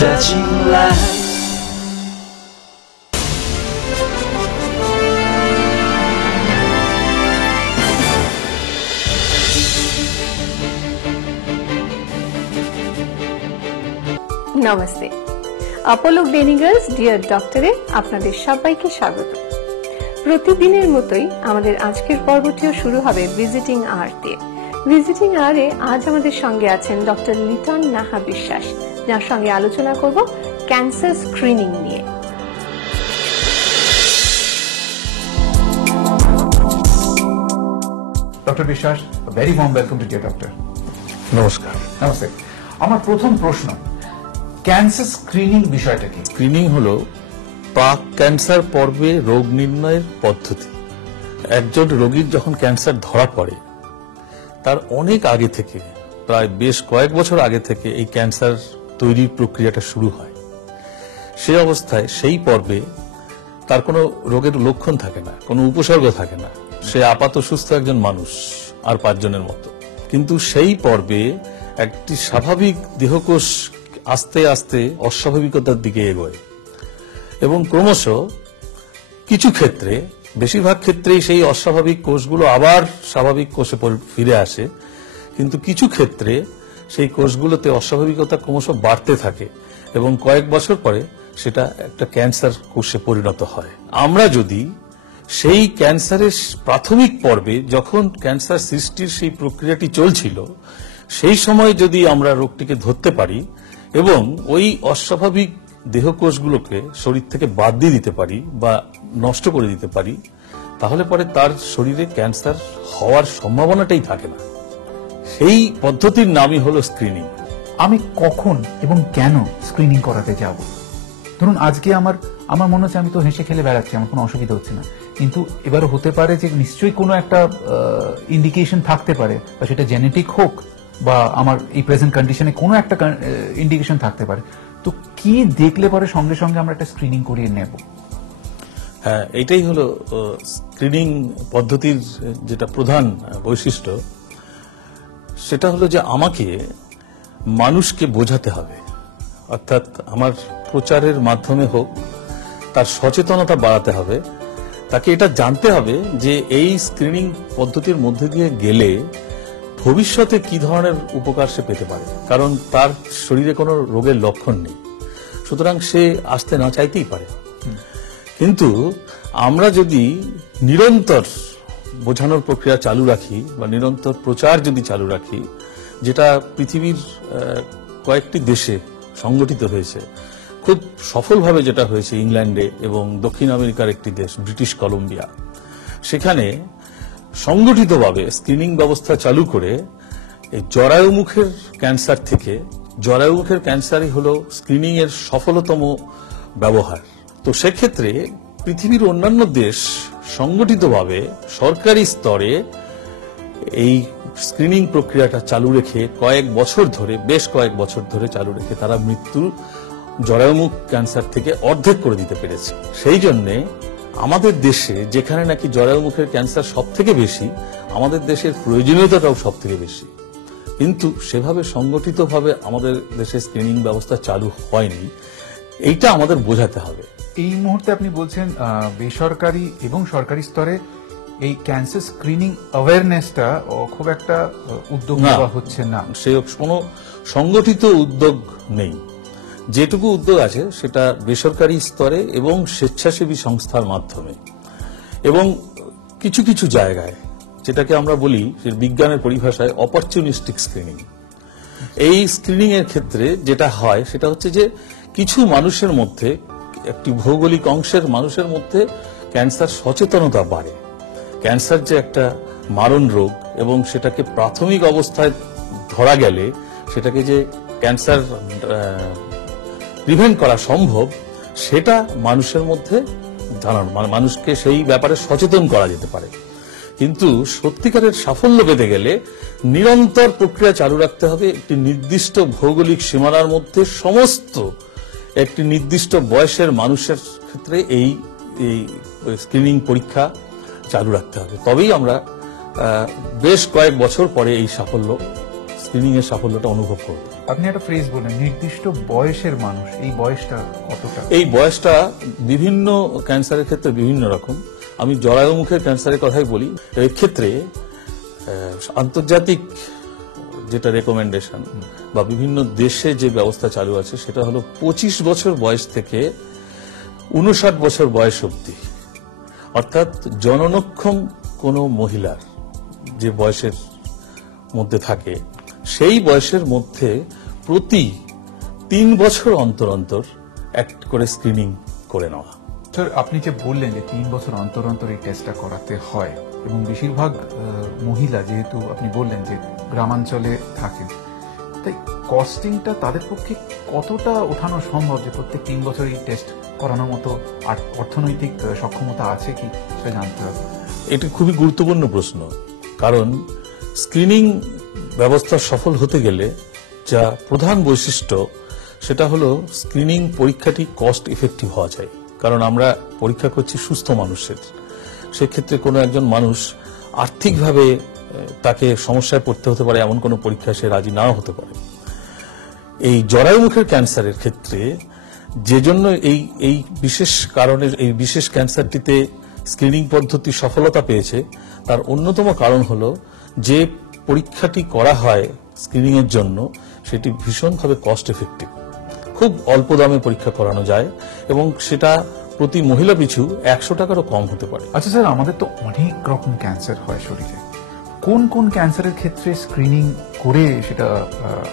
Touching lights. নমস্তে, Apollo clinicals dear ডক্টরে আপনাদের সবাইকে স্বাগত। প্রতিদিনের মতোই আমাদের আজকের পর্বটিও শুরু হবে ভিজিটিং আওয়ার দিয়ে। ভিজিটিং আওয়ারে আজ আমাদের সঙ্গে আছেন ডক্টর লিটন নাহা বিশ্বাস, যার সঙ্গে আলোচনা করব ক্যান্সার স্ক্রিনিং নিয়ে। Doctor Biswas, very warm welcome to dear doctor. নমস্কার। নমস্তে। আমার প্রথম প্রশ্ন, ক্যান্সার স্ক্রিনিং বিষয়টা কি? স্ক্রিনিং হলো প্রাক ক্যান্সার পর্বে রোগ নির্ণয়ের পদ্ধতি। একজন রোগীর যখন ক্যান্সার ধরা পড়ে তার অনেক আগে থেকে, প্রায় বেশ কয়েক বছর আগে থেকে এই ক্যান্সার তৈরির প্রক্রিয়াটা শুরু হয়। সেই অবস্থায় সেই পর্বে তার কোনো রোগের লক্ষণ থাকে না, কোনো উপসর্গ থাকে না, সে আপাত সুস্থ একজন মানুষ আর 5 জনের মতো। কিন্তু সেই পর্বে একটি স্বাভাবিক দেহকোষ আস্তে আস্তে অস্বাভাবিকতার দিকে এগোয় এবং ক্রমশ কিছু ক্ষেত্রে, বেশিরভাগ ক্ষেত্রেই সেই অস্বাভাবিক কোষগুলো আবার স্বাভাবিক কোষে ফিরে আসে, কিন্তু কিছু ক্ষেত্রে সেই কোষগুলোতে অস্বাভাবিকতা ক্রমশ বাড়তে থাকে এবং কয়েক বছর পরে সেটা একটা ক্যান্সার কোষে পরিণত হয়। আমরা যদি সেই ক্যান্সারের প্রাথমিক পর্বে, যখন ক্যান্সার সৃষ্টির সেই প্রক্রিয়াটি চলছিল, সেই সময় যদি আমরা রোগটিকে ধরতে পারি এবং ওই অস্বাভাবিক দেহকোষগুলোকে শরীর থেকে বাদ দিয়ে দিতে পারি বা নষ্ট করে দিতে পারি, তাহলে পরে তার শরীরে ক্যান্সার হওয়ার সম্ভাবনাটাই থাকে না। সেই পদ্ধতির নামই হলো স্ক্রিনিং। আমি কখন এবং কেন স্ক্রিনিং করাতে যাব? ধরুন আজকে আমার মনে হচ্ছে আমি তো হেসে খেলে বেড়াচ্ছি, আমার কোনো অসুবিধা হচ্ছে না, কিন্তু এবারও হতে পারে যে নিশ্চয়ই কোনো একটা ইন্ডিকেশন থাকতে পারে, বা সেটা জেনেটিক হোক বা আমার এই প্রেজেন্ট কন্ডিশনে কোনো একটা ইন্ডিকেশন থাকতে পারে। তো কি দেখলে পরে সঙ্গে সঙ্গে আমরা একটা স্ক্রিনিং করিয়ে নেব? হ্যাঁ, এটাই হলো স্ক্রিনিং পদ্ধতির যেটা প্রধান বৈশিষ্ট্য, সেটা হলো যে আমাকে মানুষকে বোঝাতে হবে, অর্থাৎ আমার প্রচারের মাধ্যমে হোক, তার সচেতনতা বাড়াতে হবে, তাকে এটা জানতে হবে যে এই স্ক্রিনিং পদ্ধতির মধ্যে দিয়ে গেলে ভবিষ্যতে কি ধরনের উপকার সে পেতে পারে। কারণ তার শরীরে কোনো রোগের লক্ষণ নেই, সুতরাং সে আসতে না চাইতেই পারে। কিন্তু আমরা যদি নিরন্তর বোঝানোর প্রক্রিয়া চালু রাখি বা নিরন্তর প্রচার যদি চালু রাখি, যেটা পৃথিবীর কয়েকটি দেশে সংগঠিত হয়েছে, খুব সফলভাবে যেটা হয়েছে ইংল্যান্ডে এবং দক্ষিণ আমেরিকার একটি দেশ ব্রিটিশ কলম্বিয়া, সেখানে সংগঠিতভাবে স্ক্রিনিং ব্যবস্থা চালু করে এই জরায়ুমুখের ক্যান্সার থেকে, জরায়ুমুখের ক্যান্সারই হলো স্ক্রিনিং এর সফলতম ব্যবহার। তো সেক্ষেত্রে পৃথিবীর অন্যান্য দেশ সংগঠিতভাবে সরকারি স্তরে এই স্ক্রিনিং প্রক্রিয়াটা চালু রেখে বেশ কয়েক বছর ধরে চালু রেখে তারা মৃত্যু জরায়ুমুখ ক্যান্সার থেকে অর্ধেক করে দিতে পেরেছে। সেই জন্যে আমাদের দেশে, যেখানে নাকি জরায়ুমুখের ক্যান্সার সব থেকে বেশি, আমাদের দেশের প্রয়োজনীয়তাটাও সব থেকে বেশি, কিন্তু সেভাবে সংগঠিতভাবে আমাদের দেশে স্ক্রিনিং ব্যবস্থা চালু হয়নি। এইটা আমাদের বোঝাতে হবে। এই মুহূর্তে আপনি বলছেন বেসরকারি এবং সরকারি স্তরে এই ক্যান্সার স্ক্রিনিং অ্যাওয়ারনেসটা খুব একটা উদ্যোগ নেওয়া হচ্ছে না, সে কোনো সংগঠিত উদ্যোগ নেই। যেটুকু উদ্যোগ আছে সেটা বেসরকারি স্তরে এবং স্বেচ্ছাসেবী সংস্থার মাধ্যমে, এবং কিছু কিছু জায়গায় যেটাকে আমরা বলি বিজ্ঞানের পরিভাষায় অপরচুনিস্টিক স্ক্রিনিং। এই স্ক্রিনিং এর ক্ষেত্রে যেটা হয় সেটা হচ্ছে যে কিছু মানুষের মধ্যে, একটি ভৌগোলিক অংশের মানুষের মধ্যে ক্যান্সার সচেতনতা বাড়ে। ক্যান্সার যে একটা মারণ রোগ এবং সেটাকে প্রাথমিক অবস্থায় ধরা গেলে সেটাকে যে ক্যান্সার প্রিভেন্ট করা সম্ভব, সেটা মানুষের মধ্যে জানানো, মানুষকে সেই ব্যাপারে সচেতন করা যেতে পারে। কিন্তু সত্যিকারের সাফল্য পেতে গেলে নিরন্তর প্রক্রিয়া চালু রাখতে হবে। একটি নির্দিষ্ট ভৌগোলিক সীমানার মধ্যে সমস্ত একটি নির্দিষ্ট বয়সের মানুষের ক্ষেত্রে এই স্ক্রিনিং পরীক্ষা চালু রাখতে হবে, তবেই আমরা বেশ কয়েক বছর পরে এই সাফল্য স্ক্রিনিং এর সাফল্যটা অনুভব করবে। আপনি একটা ফ্রেজ বলেন, নির্দিষ্ট বয়সের মানুষ, এই বয়সটা কতটা? এই বয়সটা বিভিন্ন ক্যান্সারের ক্ষেত্রে বিভিন্ন রকম। আমি জরায়ু মুখের ক্যান্সারের কথাই বলি। এর ক্ষেত্রে আন্তর্জাতিক যেটা রেকমেন্ডেশন বা বিভিন্ন দেশে যে ব্যবস্থা চালু আছে সেটা হলো 25 বছর বয়স থেকে 59 বছর বয়স অবধি, অর্থাৎ জননক্ষম কোনো মহিলার যে বয়সের মধ্যে থাকে সেই বয়সের মধ্যে প্রতি 3 বছর অন্তর অন্তর এক করে স্ক্রিনিং করে নেওয়া। স্যার, আপনি যে বললেন যে 3 বছর অন্তর অন্তর এই টেস্টটা করাতে হয় এবং বেশিরভাগ মহিলা, যেহেতু আপনি বললেন যে গ্রামাঞ্চলে থাকেন, তাই কস্টিংটা তাদের পক্ষে কতটা ওঠানো সম্ভব যে প্রত্যেক 3 বছর এই টেস্ট করানোর মতো আর অর্থনৈতিক সক্ষমতা আছে কি, সেটা জানতে হবে। এটি খুবই গুরুত্বপূর্ণ প্রশ্ন, কারণ স্ক্রিনিং ব্যবস্থা সফল হতে গেলে যা প্রধান বৈশিষ্ট্য সেটা হলো স্ক্রিনিং পরীক্ষাটি কস্ট ইফেক্টিভ হওয়া চাই। কারণ আমরা পরীক্ষা করছি সুস্থ মানুষের, সেক্ষেত্রে কোনো একজন মানুষ আর্থিকভাবে তাকে সমস্যায় পড়তে হতে পারে এমন কোনো পরীক্ষা সে রাজি নাও হতে পারে। এই জরায়ুমুখের ক্যান্সারের ক্ষেত্রে যে জন্য এই বিশেষ কারণে এই বিশেষ ক্যান্সারটিতে স্ক্রিনিং পদ্ধতি সফলতা পেয়েছে তার অন্যতম কারণ হলো যে পরীক্ষাটি করা হয় স্ক্রিনিং এর জন্য সেটি ভীষণভাবে কস্ট এফেক্টিভ। খুব অল্প দামে পরীক্ষা করানো যায় এবং সেটা প্রতি মহিলা পিছু 100 টাকারও কম হতে পারে। আচ্ছা স্যার, আমাদের তো অনেক রকম ক্যান্সার হয় শরীরে, কোন কোন ক্যান্সারের ক্ষেত্রে স্ক্রিনিং করে সেটা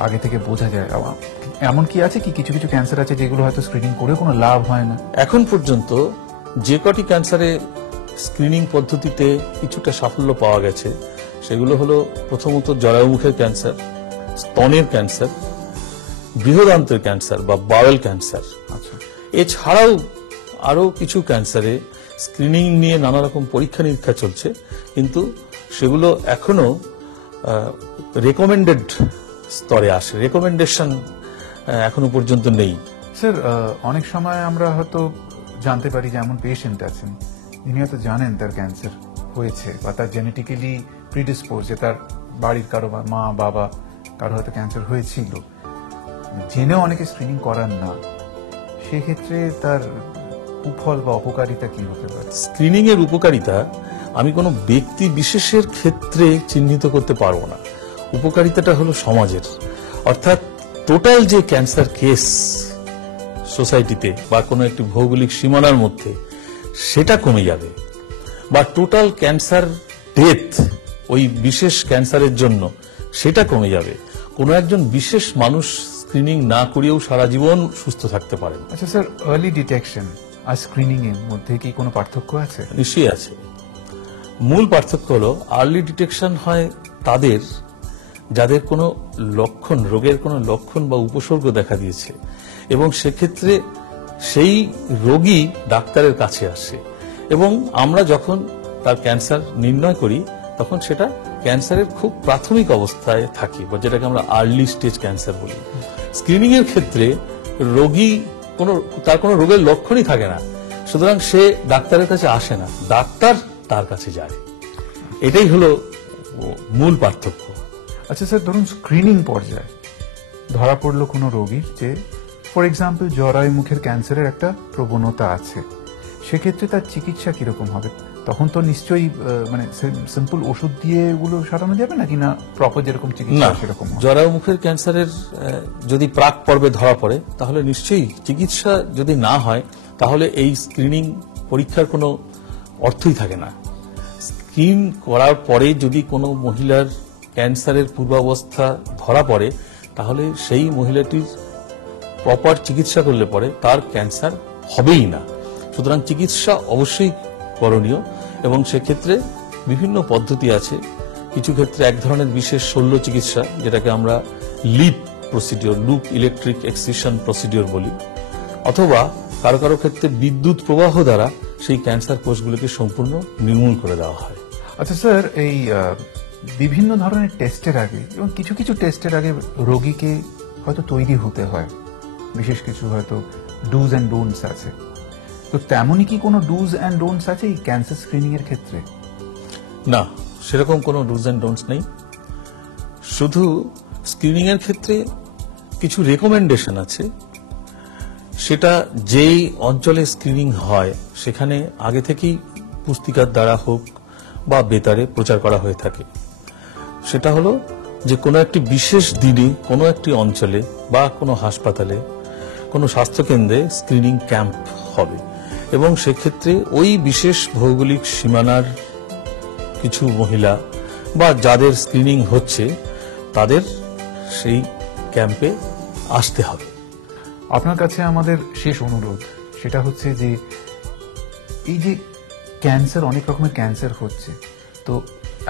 আগে থেকে বোঝা যায়? এমন কি আছে কি কিছু কিছু ক্যান্সার আছে যেগুলো হয়তো স্ক্রিনিং করে কোনো লাভ হয় না? এখন পর্যন্ত যে কটি ক্যান্সারে স্ক্রিনিং পদ্ধতিতে কিছুটা সাফল্য পাওয়া গেছে সেগুলো হলো প্রথমত জরায়ুমুখের ক্যান্সার, স্তনের ক্যান্সার, বৃহদান্ত্রের ক্যান্সার বা বাওয়েল ক্যান্সার। আচ্ছা, এছাড়াও আরো কিছু ক্যান্সারে স্ক্রিনিং নিয়ে নানা রকম পরীক্ষা নিরীক্ষা চলছে, কিন্তু সেগুলো এখনো রেকমেন্ডেড স্তরে আসে, রেকমেন্ডেশন এখনো পর্যন্ত নেই। স্যার, অনেক সময় আমরা হয়তো জানতে পারি যে এমন পেশেন্ট আছেন যিনি হয়তো জানেন তার ক্যান্সার হয়েছে বা তার জেনেটিক্যালি প্রিডিসপোজ, যে তার বাড়ির কারো বা মা বাবা কারো হয়তো ক্যান্সার হয়েছিল, জেনেও অনেকে স্ক্রিনিং করান না, সেক্ষেত্রে তার কুফল বা অপকারিতা কি হতে পারে? স্ক্রিনিং এর উপকারিতা আমি কোনো ব্যক্তি বিশেষের ক্ষেত্রে চিহ্নিত করতে পারবো না। উপকারিতাটা হলো সমাজের, অর্থাৎ টোটাল যে ক্যান্সার কেস সোসাইটিতে বা কোনো একটি ভৌগোলিক সীমানার মধ্যে সেটা কমে যাবে, বা টোটাল ক্যান্সার ডেথ ওই বিশেষ ক্যান্সারের জন্য সেটা কমে যাবে। কোনো একজন বিশেষ মানুষ স্ক্রিনিং না করিয়েও সারা জীবন সুস্থ থাকতে পারেন। আচ্ছা স্যার, আর্লি ডিটেকশন আর স্ক্রিনিং এর মধ্যে কি কোনো পার্থক্য আছে? নিশ্চয়ই আছে। মূল পার্থক্য হলো আর্লি ডিটেকশন হয় তাদের যাদের কোনো লক্ষণ, রোগের কোনো লক্ষণ বা উপসর্গ দেখা দিয়েছে এবং সেক্ষেত্রে সেই রোগী ডাক্তারের কাছে আসে এবং আমরা যখন তার ক্যান্সার নির্ণয় করি তখন সেটা ক্যান্সারের খুব প্রাথমিক অবস্থায় থাকি বা যেটাকে আমরা আর্লি স্টেজ ক্যান্সার বলি। স্ক্রিনিং এর ক্ষেত্রে রোগী তার কোনো রোগের লক্ষণই থাকে না, সুতরাং সে ডাক্তারের কাছে আসে না, ডাক্তার তার কাছে যায়। এটাই হলো মূল পার্থক্য। আচ্ছা স্যার, ধরুন স্ক্রিনিং পর্যায়ে ধরা পড়লো কোনো রোগীর যে ফর এক্সাম্পল জরায়ুমুখের ক্যান্সারের একটা প্রবণতা আছে, সেক্ষেত্রে তার চিকিৎসা কিরকম হবে? তখন তো নিশ্চয়ই মানে সিম্পল ওষুধ দিয়ে এগুলো সারানো যাবে নাকি না প্রপার যেরকম চিকিৎসা সেরকম? জরায়ুমুখের ক্যান্সারের যদি প্রাক পর্বে ধরা পড়ে তাহলে নিশ্চয়ই চিকিৎসা যদি না হয় তাহলে এই স্ক্রিনিং পরীক্ষার কোনো অর্থই থাকে না। স্ক্রিন করার পরে যদি কোনো মহিলার ক্যান্সারের পূর্বাবস্থা ধরা পড়ে তাহলে সেই মহিলাটির প্রপার চিকিৎসা করলে পরে তার ক্যান্সার হবেই না। সুতরাং চিকিৎসা অবশ্যই করণীয় এবং সেক্ষেত্রে বিভিন্ন পদ্ধতি আছে। কিছু ক্ষেত্রে এক ধরনের বিশেষ শল্য চিকিৎসা যেটাকে আমরা LEEP procedure, loop electric excision procedure বলি, অথবা কারো কারো ক্ষেত্রে বিদ্যুৎ প্রবাহ দ্বারা সেই ক্যান্সার কোষগুলোকে সম্পূর্ণ নির্মূল করে দেওয়া হয়। আচ্ছা স্যার, এই বিভিন্ন ধরনের টেস্টের আগে এবং কিছু কিছু টেস্টের আগে রোগীকে হয়তো তৈরি হতে হয়, বিশেষ কিছু হয়তো ডুজ অ্যান্ড ডোন্টস আছে, তো তেমনই কি কোনো ডুজ অ্যান্ড ডোন্টস আছে এই ক্যান্সার স্ক্রিনিং এর ক্ষেত্রে? না, সেরকম কোনো ডুজ অ্যান্ড ডোন্টস নেই। শুধু স্ক্রিনিং এর ক্ষেত্রে কিছু রেকমেন্ডেশন আছে, সেটা যেই অঞ্চলে স্ক্রিনিং হয় সেখানে আগে থেকেই পুস্তিকার দ্বারা হোক বা বেতারে প্রচার করা হয়ে থাকে। সেটা হলো যে কোনো একটি বিশেষ দিনে কোনো একটি অঞ্চলে বা কোনো হাসপাতালে, কোনো স্বাস্থ্যকেন্দ্রে স্ক্রিনিং ক্যাম্প হবে এবং সেক্ষেত্রে ওই বিশেষ ভৌগোলিক সীমানার কিছু মহিলা বা যাদের স্ক্রিনিং হচ্ছে তাদের সেই ক্যাম্পে আসতে হবে। আপনার কাছে আমাদের শেষ অনুরোধ, সেটা হচ্ছে যে এই যে ক্যান্সার, অনেক রকমের ক্যান্সার হচ্ছে, তো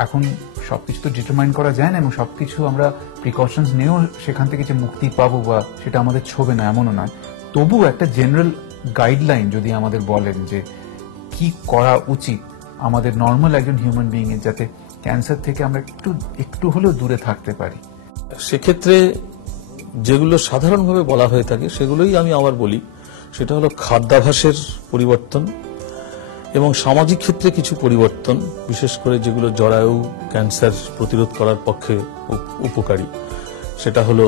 এখন সবকিছু তো ডিটারমাইন করা যায় না এবং সবকিছু আমরা প্রিকশনস নিয়েও সেখান থেকে যে মুক্তি পাবো বা সেটা আমাদের ছোবে না এমনও নয়। তবু একটা জেনারেল গাইডলাইন যদি আমাদের বলেন যে কি করা উচিত আমাদের নর্মাল একজন হিউম্যান বিইং এর, যাতে ক্যান্সার থেকে আমরা একটু হলেও দূরে থাকতে পারি। সেক্ষেত্রে যেগুলো সাধারণভাবে বলা হয়ে থাকে সেগুলোই আমি আবার বলি। সেটা হলো খাদ্যাভ্যাসের পরিবর্তন এবং সামাজিক ক্ষেত্রে কিছু পরিবর্তন, বিশেষ করে যেগুলো জরায়ু ক্যান্সার প্রতিরোধ করার পক্ষে উপকারী। সেটা হলো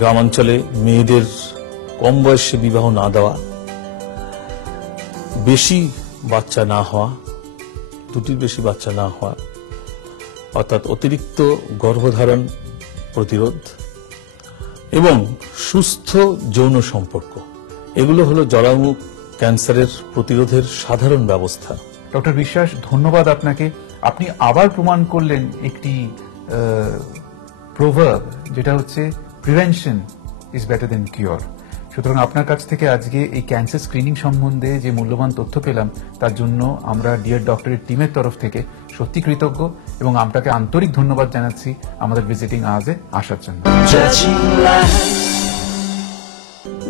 গ্রামাঞ্চলে মেয়েদের কম বয়সে বিবাহ না দেওয়া, বেশি বাচ্চা না হওয়া, দুটির বেশি বাচ্চা না হওয়া, অর্থাৎ অতিরিক্ত গর্ভধারণ প্রতিরোধ এবং সুস্থ যৌন সম্পর্ক। এগুলো হলো জরায়ু ক্যান্সারের প্রতিরোধের সাধারণ ব্যবস্থা। ডক্টর বিশ্বাস, ধন্যবাদ আপনাকে। আপনি আবার প্রমাণ করলেন একটি প্রভার্ব, যেটা হচ্ছে prevention is better then cure. সুতরাং আপনার কাছ থেকে আজকে এই ক্যান্সার স্ক্রিনিং সম্বন্ধে যে মূল্যবান তথ্য পেলাম, তার জন্য আমরা ডিয়ার ডক্টরের টিমের তরফ থেকে সত্যি কৃতজ্ঞ এবং আপনাকে আন্তরিক ধন্যবাদ জানাচ্ছি আমাদের ভিজিটিং আওয়াজে আসার জন্য।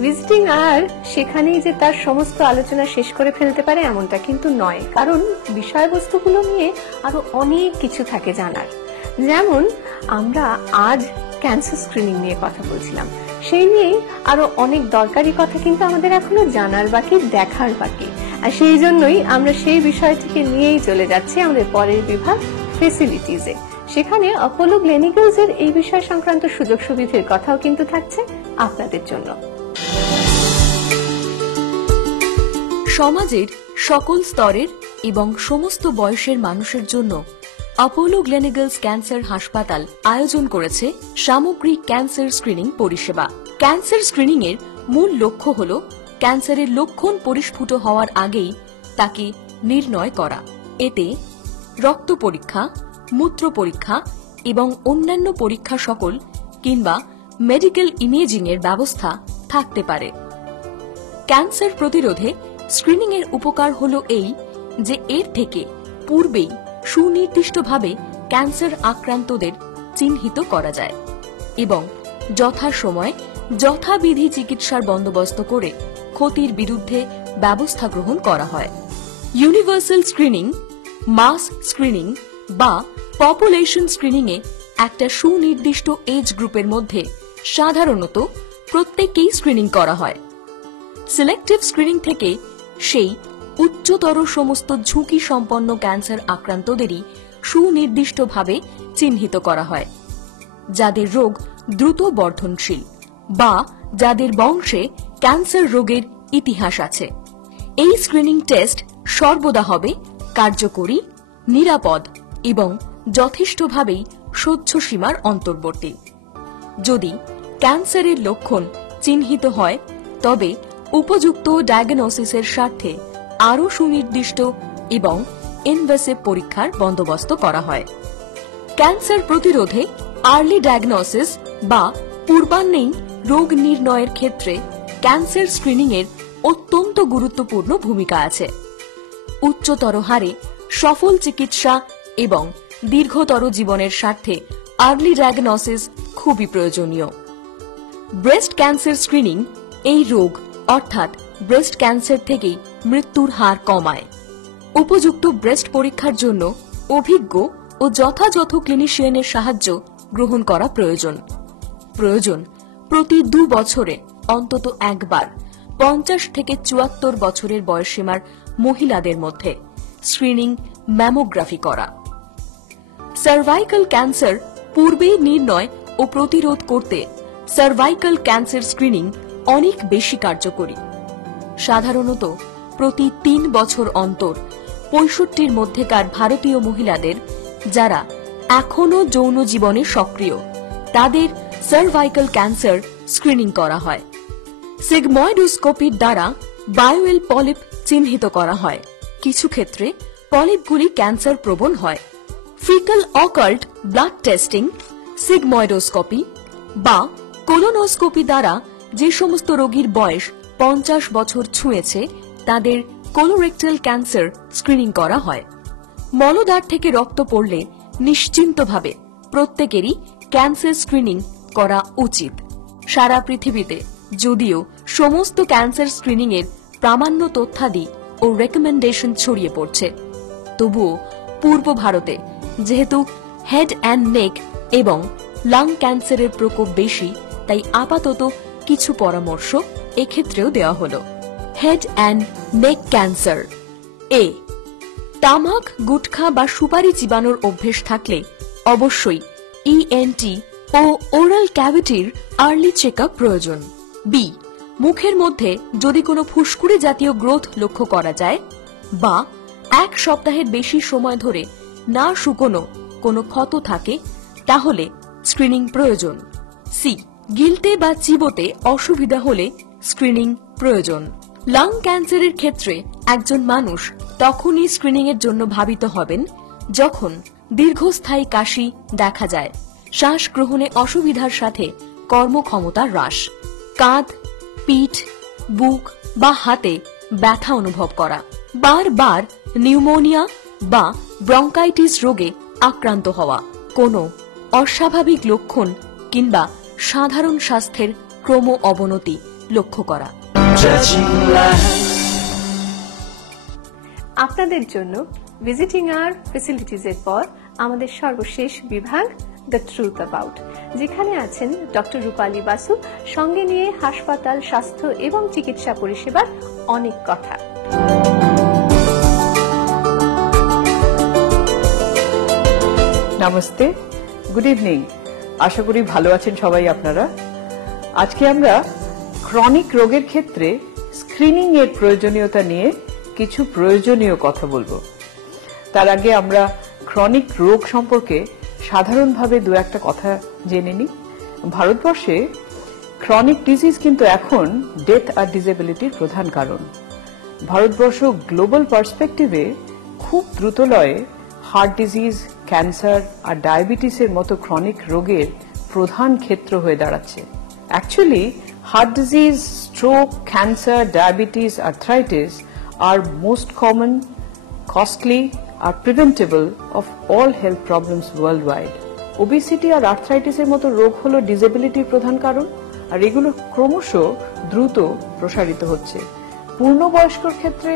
ভিজিটিং আওয়ার সেখানেই যে তার সমস্ত আলোচনা শেষ করে ফেলতে পারে এমনটা কিন্তু নয়, কারণ বিষয়বস্তুগুলো নিয়ে আরো অনেক কিছু থাকে জানার। যেমন আমরা আজ ক্যান্সার স্ক্রিনিং নিয়ে কথা বলছিলাম, সেই নিয়েই আরো অনেক দরকারি কথা কিন্তু আমাদের এখনো জানার বাকি, দেখার বাকি। আর সেই জন্যই আমরা সেই বিষয়টিকে নিয়েই চলে যাচ্ছি আমাদের পরের বিভাগ ফেসিলিটিজে। সেখানে অ্যাপোলো গ্লেনিগালস এর এই বিষয় সংক্রান্ত সুযোগ সুবিধার কথাও কিন্তু থাকছে আপনাদের জন্য। সমাজের সকল স্তরের এবং সমস্ত বয়সের মানুষের জন্য অ্যাপোলো গ্লেনিগালস ক্যান্সার হাসপাতাল আয়োজন করেছে সামগ্রিক ক্যান্সার স্ক্রিনিং পরিষেবা। ক্যান্সার স্ক্রিনিং এর মূল লক্ষ্য হল ক্যান্সারের লক্ষণ পরিস্ফুট হওয়ার আগেই তাকে নির্ণয় করা। এতে রক্ত পরীক্ষা, মূত্র পরীক্ষা এবং অন্যান্য পরীক্ষা সকল কিংবা মেডিকেল ইমেজিং এর ব্যবস্থা থাকতে পারে। ক্যান্সার প্রতিরোধে স্ক্রিনিং এর উপকার হল এই যে এর থেকে পূর্বেই সুনির্দিষ্টভাবে ক্যান্সার আক্রান্তদের চিহ্নিত করা যায় এবং যথাসময়ে যথাবিধি চিকিৎসার বন্দোবস্ত করে ক্ষতির বিরুদ্ধে ব্যবস্থা গ্রহণ করা হয়। ইউনিভার্সাল স্ক্রিনিং, মাস স্ক্রিনিং বা পপুলেশন স্ক্রিনিং এ একটা সুনির্দিষ্ট এজ গ্রুপের মধ্যে সাধারণত প্রত্যেককেই স্ক্রিনিং করা হয়। সিলেক্টিভ স্ক্রিনিং থেকে সেই উচ্চতর সমস্ত ঝুঁকি সম্পন্ন ক্যান্সার আক্রান্তদেরই সুনির্দিষ্টভাবে চিহ্নিত করা হয়, যাদের রোগ দ্রুত বর্ধনশীল বা যাদের বংশে ক্যান্সার রোগের ইতিহাস আছে। এই স্ক্রিনিং টেস্ট সর্বদা হবে কার্যকরী, নিরাপদ এবং যথেষ্টভাবেই সহ্য সীমার অন্তর্বর্তী। যদি ক্যান্সারের লক্ষণ চিহ্নিত হয় তবে উপযুক্ত ডায়াগনোসিসের স্বার্থে আরও সুনির্দিষ্ট এবং ইনভেসিভ পরীক্ষার বন্দোবস্ত করা হয়। ক্যান্সার প্রতিরোধে আর্লি ডায়াগনোসিস বা পূর্বাহ্নেই রোগ নির্ণয়ের ক্ষেত্রে ক্যান্সার স্ক্রিনিং এর অত্যন্ত গুরুত্বপূর্ণ ভূমিকা আছে। উচ্চতর হারে সফল চিকিৎসা এবং দীর্ঘতর জীবনের স্বার্থে আর্লি ডায়াগনোসিস খুবই প্রয়োজনীয়। ব্রেস্ট ক্যান্সার স্ক্রিনিং এই রোগ অর্থাৎ ব্রেস্ট ক্যান্সার থেকেই মৃত্যুর হার কমায়। উপযুক্ত ব্রেস্ট পরীক্ষার জন্য অভিজ্ঞ ও যথাযথ ক্লিনিশিয়ানের সাহায্য গ্রহণ করা প্রয়োজন। প্রতি 2 বছরে অন্তত একবার 50 থেকে 74 বছরের বয়সসীমার মহিলাদের মধ্যে স্ক্রিনিং ম্যামোগ্রাফি করা। সার্ভাইকাল ক্যান্সার পূর্বেই নির্ণয় ও ও প্রতিরোধ করতে সার্ভাইকাল ক্যান্সার স্ক্রিনিং অনেক বেশি কার্যকরী। সাধারণত প্রতি ৩ বছর অন্তর ৬৫র মধ্যেকার ভারতীয় মহিলাদের যারা এখনো যৌন জীবনে সক্রিয় তাদের সার্ভাইকাল ক্যান্সার স্ক্রিনিং করা হয়। সিগময়েডোস্কোপির দ্বারা বায়োয়েল পলিপ চিহ্নিত করা হয়। কিছু ক্ষেত্রে পলিপগুলি ক্যান্সার প্রবণ হয়। Faecal occult blood testing, sigmoidoscopy বা কোলোনোস্কোপি দ্বারা যে সমস্ত রোগীর বয়স ৫০ বছর ছুঁয়েছে তাদের কোলোরেক্টাল ক্যান্সার স্ক্রিনিং করা হয়। মলদ্বার থেকে রক্ত পড়লে নিশ্চিন্তভাবে প্রত্যেকেরই ক্যান্সার স্ক্রিনিং করা উচিত। সারা পৃথিবীতে যদিও সমস্ত ক্যান্সার স্ক্রিনিং এর প্রামাণ্য তথ্যাদি ও রেকমেন্ডেশন ছড়িয়ে পড়ছে, তবুও পূর্ব ভারতে যেহেতু হেড অ্যান্ড নেক এবং লাং ক্যান্সারের প্রকোপ বেশি, তাই আপাতত কিছু পরামর্শ এক্ষেত্রেও দেওয়া হল। Head and neck cancer. A, তামাক, গুটখা বা সুপারি চিবানোর অভ্যেস থাকলে অবশ্যই ইএনটি ও ওরাল ক্যাভিটির আর্লি চেকআপ প্রয়োজন। বি, মুখের মধ্যে যদি কোনো ফুসকুড়ি জাতীয় গ্রোথ লক্ষ্য করা যায় বা 1 সপ্তাহের বেশি সময় ধরে না শুকনো কোনো ক্ষত থাকে তাহলে স্ক্রিনিং প্রয়োজন। সি, গিলতে বা চিবোতে অসুবিধা হলে স্ক্রিনিং প্রয়োজন। লাং ক্যান্সারের ক্ষেত্রে একজন মানুষ তখনই স্ক্রিনিং এর জন্য ভাবিত হবেন যখন দীর্ঘস্থায়ী কাশি দেখা যায়, শ্বাস গ্রহণে অসুবিধার সাথে কর্মক্ষমতা হ্রাস, কাঁধ, পিঠ, বুক বা হাতে ব্যথা অনুভব করা, বারবার নিউমোনিয়া বা ব্রঙ্কাইটিস রোগে আক্রান্ত হওয়া, কোনো অস্বাভাবিক লক্ষণ কিংবা সাধারণ স্বাস্থ্যের ক্রম অবনতি লক্ষ্য করা। আপনাদের জন্য ভিজিটিং আওয়ার ফ্যাসিলিটিজ এর পর আমাদের সর্বশেষ বিভাগ দ্য ট্রুথ অ্যাবাউট, যেখানে আছেন ডক্টর রূপালী বাসু, সঙ্গে নিয়ে হাসপাতাল, স্বাস্থ্য এবং চিকিৎসা পরিষেবার অনেক কথা। Namaste, good evening. আশা করি ভালো আছেন সবাই আপনারা। আজকে আমরা ক্রনিক রোগের ক্ষেত্রে স্ক্রিনিং এর প্রয়োজনীয়তা নিয়ে কিছু প্রয়োজনীয় কথা বলবো। তার আগে আমরা ক্রনিক রোগ সম্পর্কে সাধারণভাবে দু একটা কথা জেনে নিই। ভারতবর্ষে ক্রনিক ডিজিজ কিন্তু এখন ডেথ আর ডিসেবিলিটির প্রধান কারণ। ভারতবর্ষ গ্লোবাল পার্সপেক্টিভে খুব দ্রুত লয়ে হার্ট ডিজিজ, ক্যান্সার আর ডায়াবেটিসের মতো ক্রনিক রোগের প্রধান ক্ষেত্র হয়ে দাঁড়াচ্ছে। Actually heart disease, stroke, cancer, diabetes, arthritis are most common, costly, are preventable of all health problems worldwide. Obesity আর আর্থ্রাইটিসের মতো রোগ হলো ডিসেবিলিটির প্রধান কারণ, আর এগুলো ক্রমশ দ্রুত প্রসারিত হচ্ছে। পূর্ণবয়স্কর ক্ষেত্রে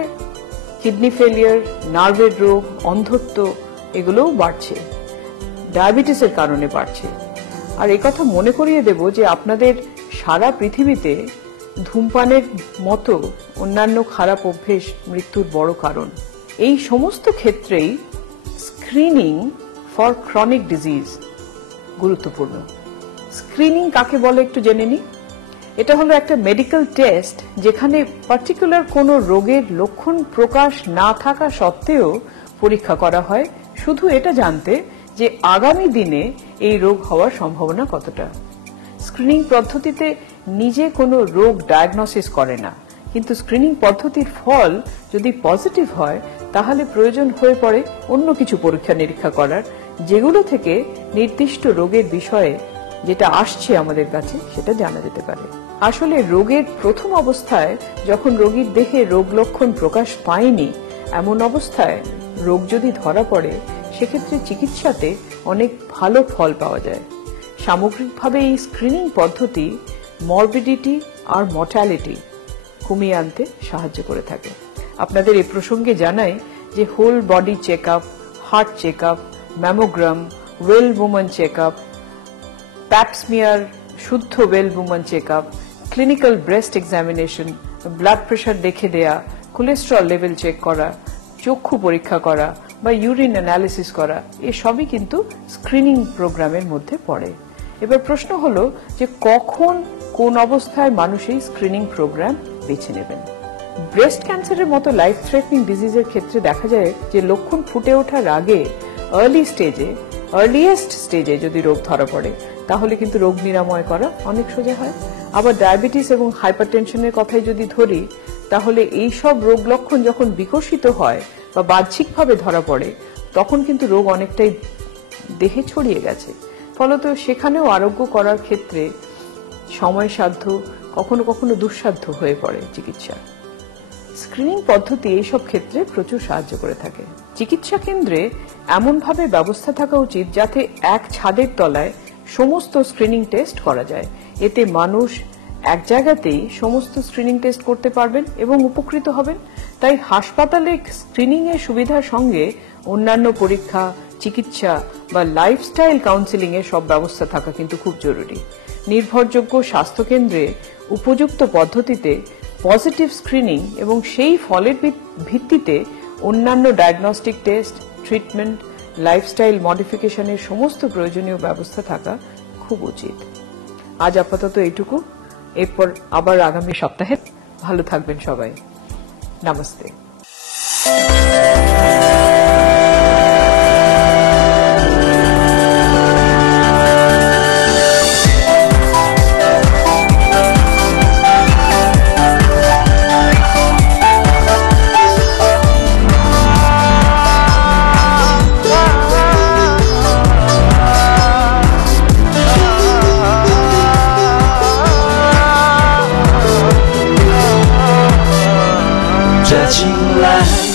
কিডনি ফেলিয়ার, নার্ভের রোগ, অন্ধত্ব এগুলোও বাড়ছে, ডায়াবেটিসের কারণে বাড়ছে। আর একথা মনে করিয়ে দেব যে আপনাদের সারা পৃথিবীতে ধূমপানের মতো অন্যান্য খারাপ অভ্যেস মৃত্যুর বড় কারণ। এই সমস্ত ক্ষেত্রেই স্ক্রিনিং ফর ক্রনিক ডিজিজ গুরুত্বপূর্ণ। স্ক্রিনিং কাকে বলে একটু জেনে নিই। এটা হলো একটা মেডিকেল টেস্ট যেখানে পার্টিকুলার কোনো রোগের লক্ষণ প্রকাশ না থাকা সত্ত্বেও পরীক্ষা করা হয়, শুধু এটা জানতে যে আগামী দিনে এই রোগ হওয়ার সম্ভাবনা কতটা। স্ক্রিনিং পদ্ধতিতে নিজে কোনো রোগ ডায়াগনোসিস করে না, কিন্তু স্ক্রিনিং পদ্ধতির ফল যদি পজিটিভ হয় তাহলে প্রয়োজন হয়ে পড়ে অন্য কিছু পরীক্ষা নিরীক্ষা করার, যেগুলো থেকে নির্দিষ্ট রোগের বিষয়ে যেটা আসছে আমাদের কাছে সেটা জানা যেতে পারে। আসলে রোগের প্রথম অবস্থায় যখন রোগীর দেহে রোগ লক্ষণ প্রকাশ পায়নি, এমন অবস্থায় রোগ যদি ধরা পড়ে সেক্ষেত্রে চিকিৎসাতে অনেক ভালো ফল পাওয়া যায়। সামগ্রিকভাবে এই স্ক্রিনিং পদ্ধতি মরবিডিটি আর মর্টালিটি কমিয়ে আনতে সাহায্য করে থাকে। আপনাদের এই প্রসঙ্গে জানাই যে whole body checkup, heart checkup, mammogram, well woman checkup, pap smear, শুদ্ধ well woman checkup, clinical breast examination, blood pressure দেখে দেয়া, কোলেস্টেরল লেভেল চেক করা, চক্ষু পরীক্ষা করা বা ইউরিন অ্যানালিসিস করা, এসবই কিন্তু স্ক্রিনিং প্রোগ্রামের মধ্যে পড়ে। এবার প্রশ্ন হলো যে কখন কোন অবস্থায় মানুষ এই স্ক্রিনিং প্রোগ্রাম বেছে নেবেন। ব্রেস্ট ক্যান্সারের মতো লাইফ থ্রেটনিং ডিজিজের ক্ষেত্রে দেখা যায় যে লক্ষণ ফুটে ওঠার আগে আর্লিয়েস্ট স্টেজে যদি রোগ ধরা পড়ে তাহলে কিন্তু রোগ নিরাময় করা অনেক সোজা হয়। আবার ডায়াবেটিস এবং হাইপারটেনশনের কথাই যদি ধরি তাহলে এই সব রোগ লক্ষণ যখন বিকশিত হয় বা বাহ্যিকভাবে ধরা পড়ে তখন কিন্তু রোগ অনেকটাই দেহে ছড়িয়ে গেছে। ফলত সেখানেও আরোগ্য করার ক্ষেত্রে সময়সাধ্য, কখনো কখনো দুঃসাধ্য হয়ে পড়ে চিকিৎসা। স্ক্রিনিং পদ্ধতি এইসব ক্ষেত্রে প্রচুর সাহায্য করে থাকে। চিকিৎসা কেন্দ্রে এমনভাবে ব্যবস্থা থাকা উচিত যাতে এক ছাদের তলায় সমস্ত স্ক্রিনিং টেস্ট করা যায়। এতে মানুষ এক জায়গাতেই সমস্ত স্ক্রিনিং টেস্ট করতে পারবেন এবং উপকৃত হবেন। তাই হাসপাতালে স্ক্রিনিং এর সুবিধার সঙ্গে অন্যান্য পরীক্ষা, চিকিৎসা বা লাইফস্টাইল কাউন্সেলিং এর সব ব্যবস্থা থাকা কিন্তু খুব জরুরি। নির্ভরযোগ্য স্বাস্থ্যকেন্দ্রে উপযুক্ত পদ্ধতিতে পজিটিভ স্ক্রিনিং এবং সেই ফলের ভিত্তিতে অন্যান্য ডায়াগনস্টিক টেস্ট, ট্রিটমেন্ট, লাইফস্টাইল মডিফিকেশনের সমস্ত প্রয়োজনীয় ব্যবস্থা থাকা খুব উচিত। আজ আপাতত এইটুকু, এরপর আবার আগামী সপ্তাহে। ভালো থাকবেন সবাই। নমস্তে।这青蓝。